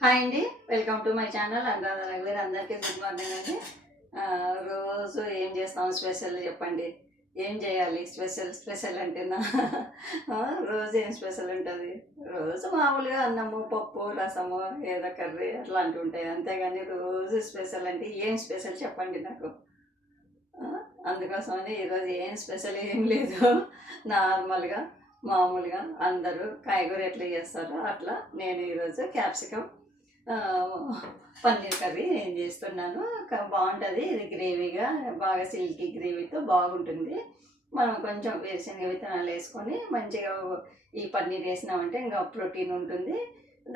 Hi అండి. Welcome to my channel. Anuradha రఘువీర్ అందరికీ good morning అండి. రోజు ఏం చేస్తాం స్పెషల్ చెప్పండి. ఏం చేయాలి? స్పెషల్ స్పెషల్ అంటేనా? రోజు ఏం స్పెషల్ ఉంటుంది? రోజు మామూలుగా అన్నము పప్పు రసము ఏదో కర్రీ అట్లాంటివి ఉంటాయి. అంతేగాని రోజు స్పెషల్ అంటే ఏం స్పెషల్ చెప్పండి నాకు? అందుకోసమని ఈరోజు ఏం స్పెషల్ ఏం లేదు. నార్మల్గా మామూలుగా అందరూ కాయగూర ఎట్లా చేస్తారో అట్లా నేను ఈరోజు క్యాప్సికమ్ పన్నీర్ కర్రీ నేను చేస్తున్నాను. బాగుంటుంది. ఇది గ్రేవీగా బాగా సిల్కీ గ్రేవీతో బాగుంటుంది. మనం కొంచెం వేరుశనగ విత్తనాలు వేసుకొని మంచిగా ఈ పన్నీర్ వేసినామంటే ఇంకా ప్రోటీన్ ఉంటుంది.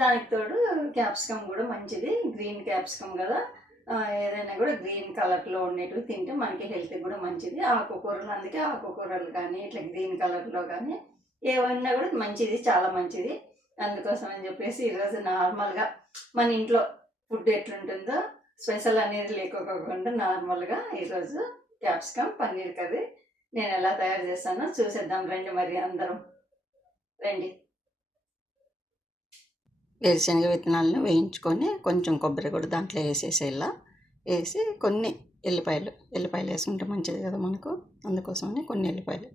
దానికి తోడు క్యాప్సికమ్ కూడా మంచిది. గ్రీన్ క్యాప్సికమ్ కదా. ఏదైనా కూడా గ్రీన్ కలర్లో ఉండేటివి తింటే మనకి హెల్త్ కూడా మంచిది. ఆకుకూరలు అందుకే ఆకుకూరలు కానీ ఇట్లా గ్రీన్ కలర్లో కానీ ఏమన్నా కూడా మంచిది చాలా మంచిది. అందుకోసం అని చెప్పేసి ఈరోజు నార్మల్గా మన ఇంట్లో ఫుడ్ ఎట్లుంటుందో స్పెషల్ అనేది లేకోకుండా నార్మల్గా ఈరోజు క్యాప్సికమ్ పన్నీర్ కర్రీ నేను ఎలా తయారు చేస్తానో చూసేద్దాం. రండి మరి అందరం. రండి. వేరుశనగ విత్తనాలను వేయించుకొని కొంచెం కొబ్బరి కూడా దాంట్లో వేసేసేలా వేసి కొన్ని ఎల్లిపాయలు ఎల్లిపాయలు వేసుకుంటే మంచిది కదా మనకు. అందుకోసమని కొన్ని ఎల్లిపాయలు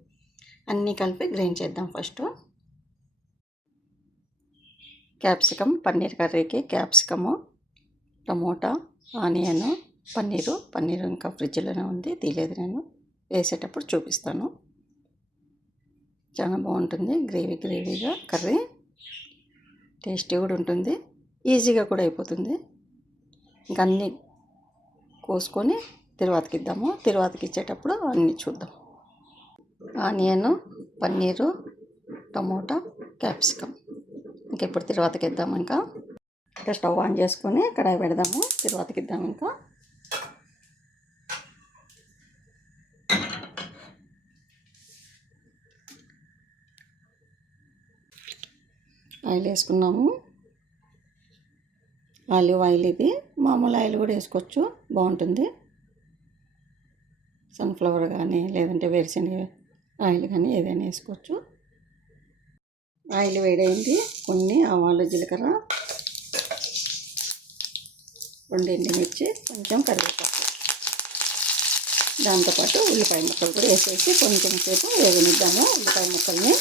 అన్నీ కలిపి గ్రైండ్ చేద్దాం ఫస్ట్. క్యాప్సికమ్ పన్నీర్ కర్రీకి capsicum tomato onion paneer. Paneer ఇంకా ఫ్రిడ్జ్లోనే ఉంది తీయలేదు నేను. వేసేటప్పుడు చూపిస్తాను. చాలా బాగుంటుంది గ్రేవీ గ్రేవీగా కర్రీ. టేస్టీ కూడా ఉంటుంది ఈజీగా కూడా అయిపోతుంది. ఇంకా అన్నీ కోసుకొని తిరువాతకి ఇద్దాము. తిరువాతకి ఇచ్చేటప్పుడు అన్నీ చూద్దాం. ఆనియన్ పన్నీరు టమోటా క్యాప్సికమ్ ఇంకా ఇప్పుడు తిరువాతకి ఇద్దాం ఇంకా. ఇంకా స్టవ్ ఆన్ చేసుకొని కడాయి పెడదాము తిరువాతకి ఇద్దాం ఇంకా. ఆయిల్ వేసుకున్నాము. ఆలివ్ ఆయిల్ ఇది. మామూలు ఆయిల్ కూడా వేసుకోవచ్చు. బాగుంటుంది. సన్ఫ్లవర్ కానీ లేదంటే వేరుశనగ ఆయిల్ కానీ ఏదైనా వేసుకోవచ్చు. ఆయిల్ వేడైంది. కొన్ని ఆవాలు జీలకర్ర రెండు ఎండుమిర్చి కొంచెం కరివేపాకు. దాంతోపాటు ఉల్లిపాయ ముక్కలు కూడా వేసేసి కొంచెం సేపు వేగనిద్దాము. ఉల్లిపాయ ముక్కల్ని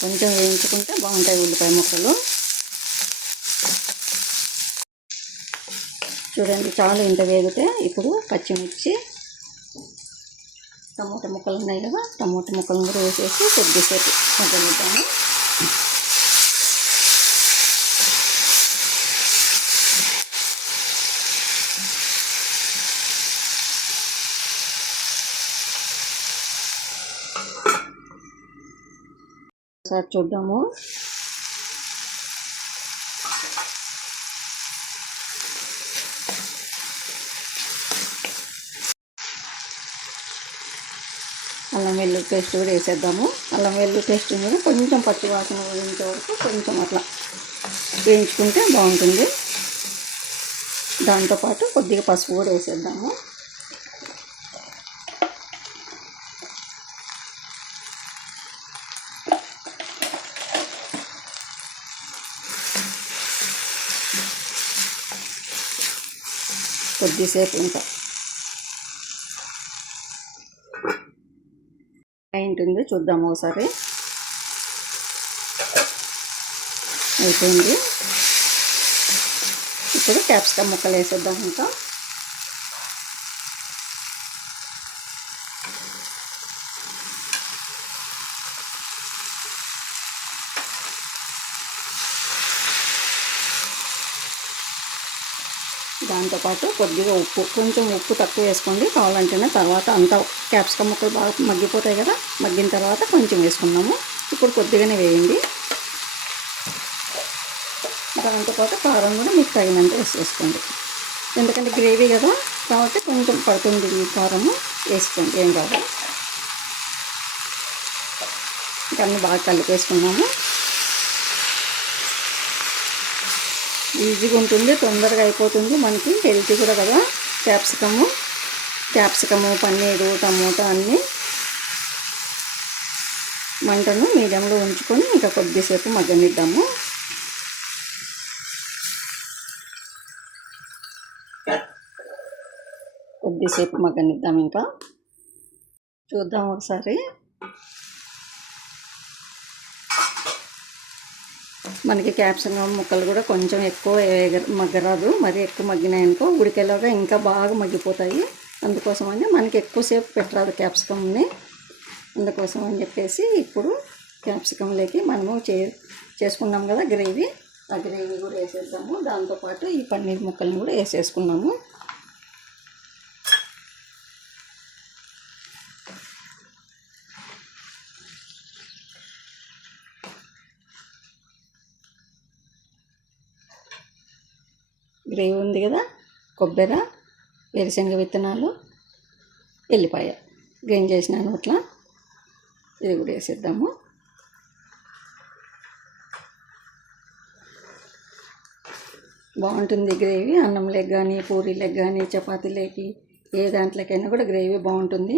కొంచెం వేయించుకుంటే బాగుంటాయి ఉల్లిపాయ ముక్కలు. చూడండి చాలా ఇంత వేగితే ఇప్పుడు పచ్చిమిర్చి టమోటా ముక్కలు ఉన్నాయి కదా టమోటా ముక్కలను కూడా వేసేసి కొద్దిసేపు మగ్గనిద్దాము. ఒకసారి చూద్దాము. అల్లం వెల్లుల్లి పేస్ట్ కూడా వేసేద్దాము. అల్లం వెల్లు పేస్ట్ కూడా కొంచెం పచ్చి వాసన పోయేంత వరకు కొంచెం అట్లా వేయించుకుంటే బాగుంటుంది. దాంతోపాటు కొద్దిగా పసుపు కూడా వేసేద్దాము. కొద్దిసేపు ఇంకా అయింటుంది చూద్దాము ఒకసారి. అయిపోయింది. ఇప్పుడు క్యాప్సికమ్ ముక్కలు వేసేద్దాం ఇంకా. దాంతోపాటు కొద్దిగా ఉప్పు. కొంచెం ఉప్పు తక్కువ వేసుకోండి. కావాలంటేనే తర్వాత అంతా క్యాప్సికమ్ ముక్కలు బాగా మగ్గిపోతాయి కదా మగ్గిన తర్వాత కొంచెం వేసుకున్నాము ఇప్పుడు కొద్దిగానే వేయండి. దాంతోపాటు కారం కూడా మీకు తగినంత వేసేసుకోండి. ఎందుకంటే గ్రేవీ కదా కాబట్టి కొంచెం పడుతుంది ఈ కారము. వేసుకోండి ఏం కాదు. ఇంకా అన్నీ బాగా కలిపేసుకున్నాము. ఈజీగా ఉంటుంది తొందరగా అయిపోతుంది. మనకి హెల్తీ కూడా కదా. క్యాప్సికము క్యాప్సికము పన్నీరు టమోటా అన్నీ మంటను మీడియంలో ఉంచుకొని ఇంకా కొద్దిసేపు మగ్గనిద్దాము. కొద్దిసేపు మగ్గనిద్దాం ఇంకా. చూద్దాం ఒకసారి. మనకి క్యాప్సికమ్ ముక్కలు కూడా కొంచెం ఎక్కువ ఎగ- మగ్గరాదు. మరి ఎక్కువ మగ్గినాయనుకో ఉడికేలాగా ఇంకా బాగా మగ్గిపోతాయి. అందుకోసం అని మనకి ఎక్కువసేపు పెట్టరాదు క్యాప్సికమ్ని. అందుకోసం అని చెప్పేసి ఇప్పుడు క్యాప్సికంలోకి మనము చే చేసుకున్నాం కదా గ్రేవీ. ఆ గ్రేవీ కూడా వేసేద్దాము. దాంతోపాటు ఈ పన్నీర్ ముక్కల్ని కూడా వేసేసుకున్నాము. గ్రేవీ ఉంది కదా కొబ్బరి వేరుశనగ విత్తనాలు ఎల్లిపాయ. గ్రైండ్ చేసినాను అట్లా ఇది కూడా వేసేద్దాము. బాగుంటుంది గ్రేవీ. అన్నం లెగ్ కానీ పూరీలకు కానీ చపాతీలోకి ఏ దాంట్లోకైనా కూడా గ్రేవీ బాగుంటుంది.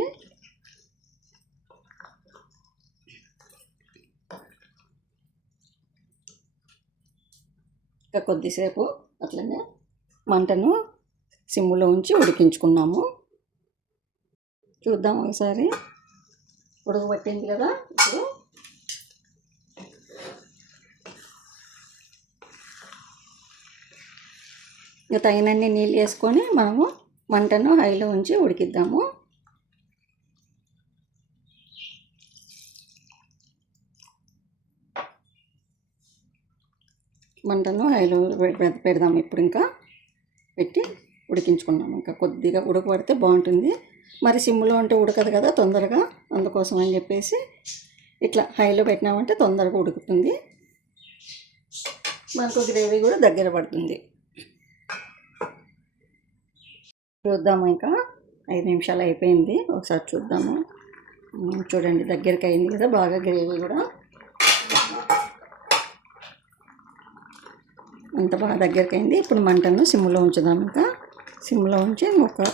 ఇంకా కొద్దిసేపు అట్లనే మంటను సిమ్ములో ఉంచి ఉడికించుకున్నాము. చూద్దాం ఒకసారి. ఉడకబట్టింది కదా ఇప్పుడు. ఇంకా తగినన్ని నీళ్ళు వేసుకొని మనము మంటను హైలో ఉంచి ఉడికిద్దాము. మంటను హైలో పె- పెడదాం ఇప్పుడు ఇంకా. పెట్టి ఉడికించుకున్నాం ఇంకా కొద్దిగా ఉడకబడితే బాగుంటుంది. మరి సిమ్లో అంటే ఉడకదు కదా తొందరగా. అందుకోసం అని చెప్పేసి ఇట్లా హైలో పెట్టినామంటే తొందరగా ఉడుకుతుంది. మనకు గ్రేవీ కూడా దగ్గర పడుతుంది. చూద్దాము ఇంకా. ఐదు నిమిషాలు అయిపోయింది. ఒకసారి చూద్దాము. చూడండి దగ్గరికి అయింది కదా బాగా గ్రేవీ కూడా. అంత బాగా దగ్గరికి అయింది ఇప్పుడు మంటను సిమ్లో ఉంచుదాం ఇంకా. సిమ్లో ఉంచి ఒక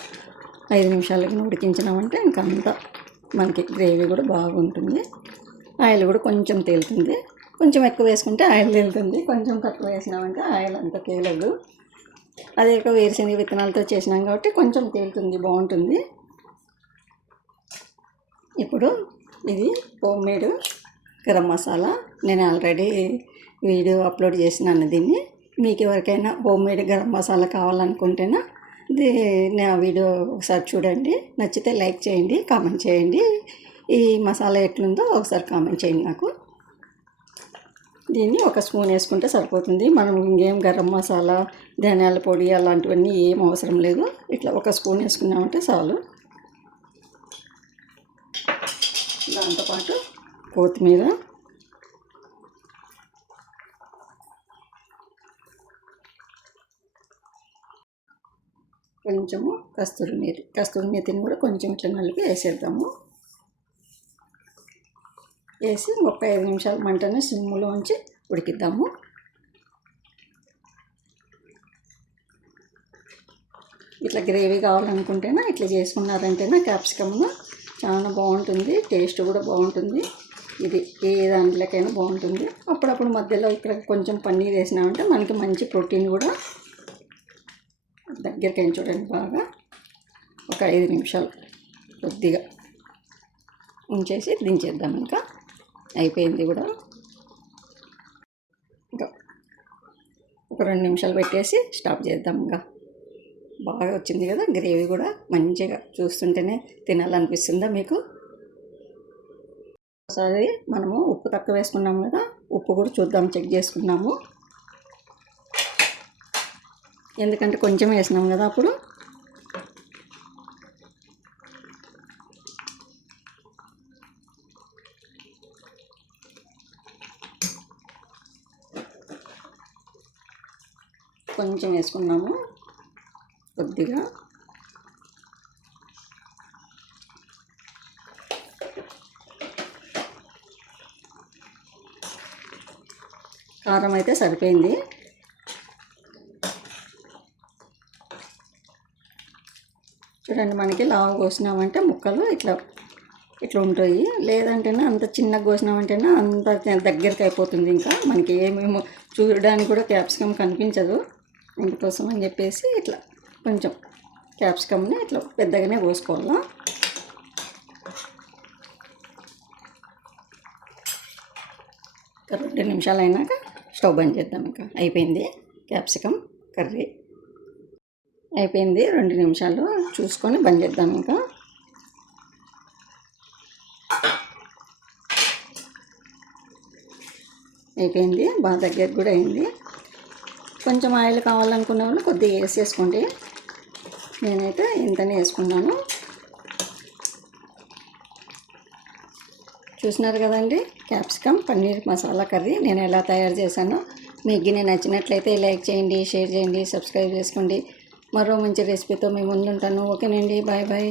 ఐదు నిమిషాలకి ఉడికించినామంటే ఇంకా అంత మనకి గ్రేవీ కూడా బాగుంటుంది. ఆయిల్ కూడా కొంచెం తేలుతుంది. కొంచెం ఎక్కువ వేసుకుంటే ఆయిల్ తేలుతుంది. కొంచెం తక్కువ వేసినామంటే ఆయిల్ అంత తేలదు. అదే ఒక వేరుశనగ విత్తనాలతో చేసినాం కాబట్టి కొంచెం తేలుతుంది బాగుంటుంది. ఇప్పుడు ఇది హోమ్ మేడ్ గరం మసాలా. నేను ఆల్రెడీ వీడియో అప్లోడ్ చేసినాను దీన్ని. మీకు ఎవరికైనా హోమ్ మేడ్ గరం మసాలా కావాలనుకుంటేనా ఇది నా వీడియో ఒకసారి చూడండి. నచ్చితే లైక్ చేయండి కామెంట్ చేయండి. ఈ మసాలా ఎట్లుందో ఒకసారి కామెంట్ చేయండి నాకు. దీన్ని ఒక స్పూన్ వేసుకుంటే సరిపోతుంది. మనం ఇంకేం గరం మసాలా ధనియాల పొడి అలాంటివన్నీ ఏం అవసరం లేదు. ఇట్లా ఒక స్పూన్ వేసుకున్నామంటే చాలు. దాంతోపాటు కొత్తిమీర. కొంచెము కస్తూరి మేతి కస్తూరి మేతిని కూడా కొంచెం ఇట్లా నలిపి వేసేద్దాము. వేసి ఒక ఐదు నిమిషాలు మంటనే సిమ్ములో ఉంచి ఉడికిద్దాము. ఇట్లా గ్రేవీ కావాలనుకుంటేనా ఇట్లా చేసుకున్నారంటేనా క్యాప్సికమ్ను చాలా బాగుంటుంది టేస్ట్ కూడా బాగుంటుంది. ఇది ఏ దాంట్లోకైనా బాగుంటుంది. అప్పుడప్పుడు మధ్యలో ఇక్కడ కొంచెం పన్నీర్ వేసినామంటే మనకి మంచి ప్రోటీన్ కూడా దగ్గరికి అయిన చూడండి బాగా ఒక ఐదు నిమిషాలు కొద్దిగా ఉంచేసి దించేద్దాం ఇంకా. అయిపోయింది కూడా. ఇంకా ఒక రెండు నిమిషాలు పెట్టేసి స్టాప్ చేద్దాం ఇంకా. బాగా వచ్చింది కదా గ్రేవీ కూడా. మంచిగా చూస్తుంటేనే తినాలనిపిస్తుందా మీకు? ఒకసారి మనము ఉప్పు తక్కువ వేసుకున్నాము కదా ఉప్పు కూడా చూద్దాం చెక్ చేసుకున్నాము. ఎందుకంటే కొంచెం వేసినాం కదా అప్పుడు. కొంచెం వేసుకున్నాము కొద్దిగా. కారం అయితే సరిపోయింది. చూడండి మనకి లావు కోసినామంటే ముక్కలు ఇట్లా ఇట్లా ఉంటాయి. లేదంటేనే అంత చిన్నగా కోసినామంటేనే అంత దగ్గరికి అయిపోతుంది ఇంకా. మనకి ఏమేమో చూడడానికి కూడా క్యాప్సికమ్ కనిపించదు. అందుకోసం అని చెప్పేసి ఇట్లా కొంచెం క్యాప్సికమ్ని ఇట్లా పెద్దగానే కోసుకోవాలా. రెండు నిమిషాలు అయినాక స్టవ్ బంద్ చేద్దాం ఇంకా. అయిపోయింది క్యాప్సికమ్ కర్రీ. అయిపోయింది. రెండు నిమిషాలు చూసుకొని బంద్ చేద్దాం ఇంకా. అయిపోయింది. బాగా దగ్గర కూడా అయింది. కొంచెం ఆయిల్ కావాలనుకున్న వాళ్ళు కొద్దిగా వేసేసుకోండి. నేనైతే ఇంతనే వేసుకున్నాను చూసినారు కదండి? క్యాప్సికమ్ పన్నీర్ మసాలా కర్రీ నేను ఎలా తయారు చేశానో. మీకు నేను నచ్చినట్లయితే లైక్ చేయండి షేర్ చేయండి సబ్స్క్రైబ్ చేసుకోండి. మరో మంచి రెసిపీతో మేము ముందుంటాను ఓకేనండి బాయ్ బాయ్